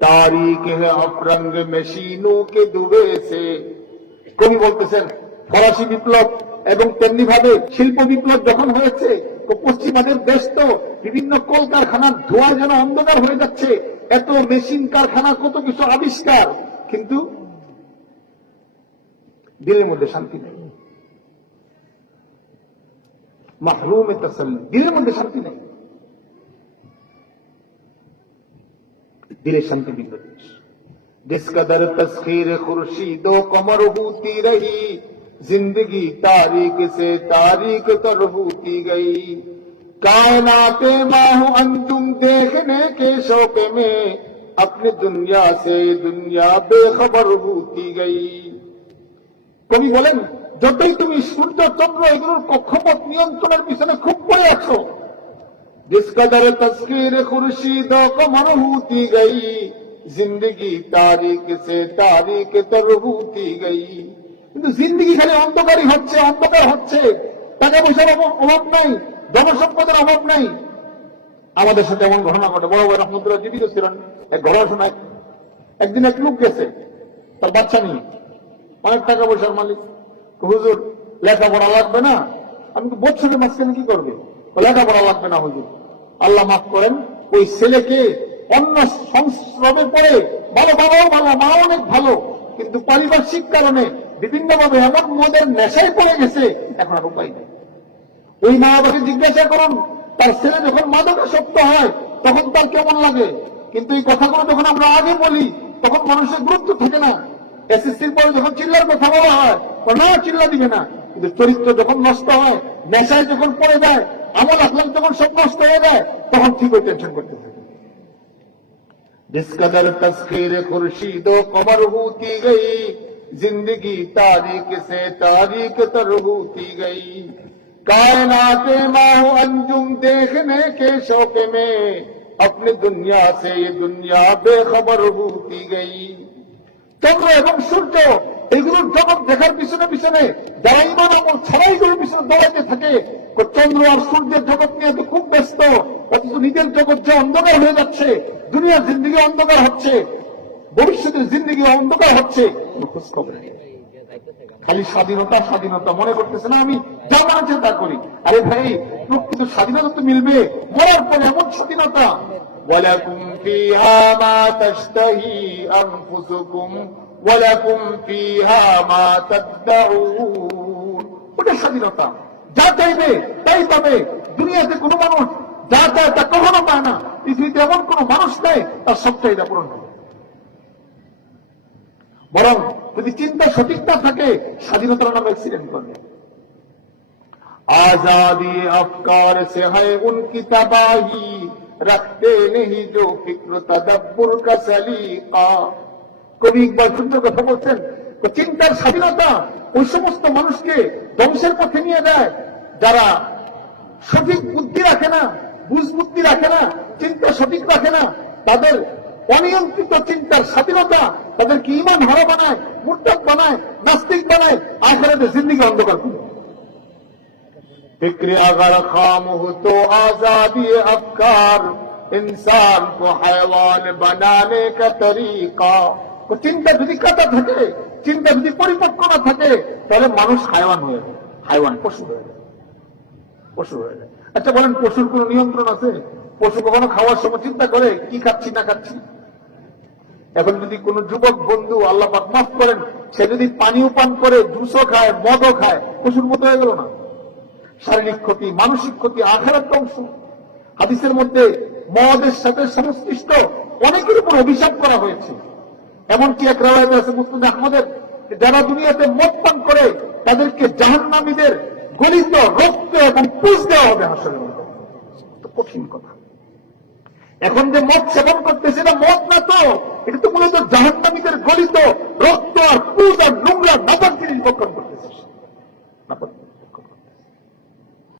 तारीख है अफरंग मशीनों के दुबे से। কবি বলতেছেন ফরাসি বিপ্লব এবং তেমনি ভাবে শিল্প বিপ্লব যখন হয়েছে তো পশ্চিমাদের দেশ তো বিভিন্ন কলকারখানার ধোঁয়া যেন অন্ধকার হয়ে যাচ্ছে, এত মেশিন কারখানা কত কিছু আবিষ্কার, কিন্তু দিলের মধ্যে শান্তি নেই, মাহরুমে তাসাল্লি, দিলের মধ্যে শান্তি নেই, दिले शांति बिगड़। जिस कदर तस्खीर खुर्शीदो कमर होती रही, जिंदगी तारीख से तारीख तर होती गई। कायनाते माहू अंजुम देखने के शौक में अपनी दुनिया से दुनिया बेखबर होती गई। कवि बोलें যতই তুমি সূর্য চন্দ্র এগুলোর কক্ষপথ নিয়ন্ত্রণের পিছনে খুব পড়ে আছো, जिस कदर तस्कीर खुर्शीद कमर होती गई, जिंदगी तारीख से तारीख तर होती गई। কিন্তু জিন্দেগি খালি অন্ধকারই হচ্ছে, অন্ধকার হচ্ছে, টাকা পয়সার অভাব নাই, জনসম্পদের অভাব নাই। আমাদের সাথে এমন ঘটনা ঘটে, বড় বড় রহমতুল্লাহ জীবিত ছিলেন, এক ঘটনা শোনায়। একদিন এক লোক গেছে তার বাচ্চা নিয়ে, অনেক টাকা পয়সার মালিক, হুজুর লেখাপড়া লাগবে না। আমি তো বছরের মাঝখানে কি করবে, লেখাপড়া লাগবে না হুজুর, আল্লাহ মাফ করেন। ওই ছেলেকে অন্য সংস্রবের পরে ভালো, বাবাও ভালো, মা অনেক ভালো, কিন্তু পারিপার্শ্বিক কারণে বিভিন্নভাবে এমন মদের নেশায় পড়ে গেছে, এখন আর উপায় নেই। ওই মা বাবাকে জিজ্ঞাসা করুন, তার ছেলে যখন মাদকাসক্ত হয় তখন তার কেমন লাগে, কিন্তু এই কথাগুলো যখন আমরা আগে বলি তখন মানুষের গুরুত্ব থাকে না। এসএসসির পরে যখন চিল্লার কথা বলা হয়, না চিল্লা দিবে না, কিন্তু চরিত্র যখন নষ্ট হয়, নেশায় যখন পড়ে যায়, আমল আখলাক যখন সব নষ্ট হয়ে যায়, তখন ঠিক ওই টেনশন করতে থাকে। जिस कदर तस्खीर खुर्शीदो कमर होती गई, जिंदगी तारीख से तारीख तर होती गई। कायनाते माहू अंजुम देखने के शौक में अपनी दुनिया से ये दुनिया बेखबर होती गई। চন্দ্র এবং সূর্য এইগুলোর জগৎ দেখার পিছনে পিছনে যারা ইমান আমল ছাড়াই এগুলোর পিছনে দৌড়াতে থাকে, চন্দ্র আর সূর্যের জগৎ নিয়ে তো খুব ব্যস্ত, অথচ নিজের জগৎ যে অন্ধকার হয়ে যাচ্ছে, দুনিয়ার জিন্দগি অন্ধকার হচ্ছে, ভবিষ্যতের জিন্দগি অন্ধকার হচ্ছে, খোঁজ খবর নেই। খালি স্বাধীনতা স্বাধীনতা মনে করতেছে না, আমি যা মনে হচ্ছে তা করি। আরে ভাই, প্রকৃত স্বাধীনতা তো মিলবে মরার পরে, এমন স্বাধীনতা ওয়ালাকুম ফিহা মা তাশতাহি আনফুসুকুম ওয়ালাকুম ফিহা মা তাদউন, ওটা স্বাধীনতা। যা চাইবে তাই পাবে। দুনিয়াতে কোনো মানুষ যা চায় তা কখনো পায় না। পৃথিবীতে এমন কোন মানুষ নেই তার সব চাহিদা পূরণ করে। বরং যদি চিন্তা সঠিক না থাকে, স্বাধীনতার নামে অ্যাক্সিডেন্ট করবে। आजादी अफकार से है उनकी तबाही, रखते नहीं जो फिक्र तदब्बुर का सलीका। কবি ইকবাল সুন্দর কথা বলছেন, চিন্তার স্বাধীনতা ওই সমস্ত মানুষকে ধ্বংসের পথে নিয়ে যায় যারা সঠিক বুদ্ধি রাখে না, বুঝ বুদ্ধি রাখে না, চিন্তা সঠিক রাখে না। তাদের অনিয়ন্ত্রিত চিন্তার স্বাধীনতা তাদেরকে ঈমান হারা বানায়, মুরতাদ বানায়, নাস্তিক বানায়, আখিরাতে জিন্দেগি অন্ধকার করে। फिक्र अगर खाम हो तो आजादी अफकार, इंसान को हैवान बनाने का तरीका। চিন্তা যদি কাটা থাকে, চিন্তা যদি পরিপক্ক না থাকে, তাহলে মানুষ হাইওয়ান হয়ে যায়, হাইওয়ান পশু হয়ে যায়, পশু হয়ে যায়। আচ্ছা বলেন, পশুর কোন নিয়ন্ত্রণ আছে? পশু কখনো খাওয়ার সময় চিন্তা করে কি খাচ্ছি না খাচ্ছি? এখন যদি কোন যুবক বন্ধু, আল্লাহ পাক মাফ করেন, সে যদি পানিও পান করে, জুসও খায়, মদও খায়, পশুর মতো হয়ে গেল না? শারীরিক ক্ষতি, মানসিক ক্ষতি, আখিরাত ধ্বংস। হাদিসের মধ্যে মদের সাথে সংশ্লিষ্ট অনেকের উপর অভিশাপ করা হয়েছে। এমনকি এক রাওয়ায়াতে আছে মুসনাদ আহমদের, যারা দুনিয়াতে মদ পান করে তাদেরকে জাহান্নামীদের গলিত রক্ত এবং পুষ দেওয়া হবে হাসরের মধ্যে। কঠিন কথা। এখন যে মদ সেবন করতেছে, এটা মদ না তো, এটা তো মূলত জাহান্নামীদের গলিত রক্ত আর পুষ আর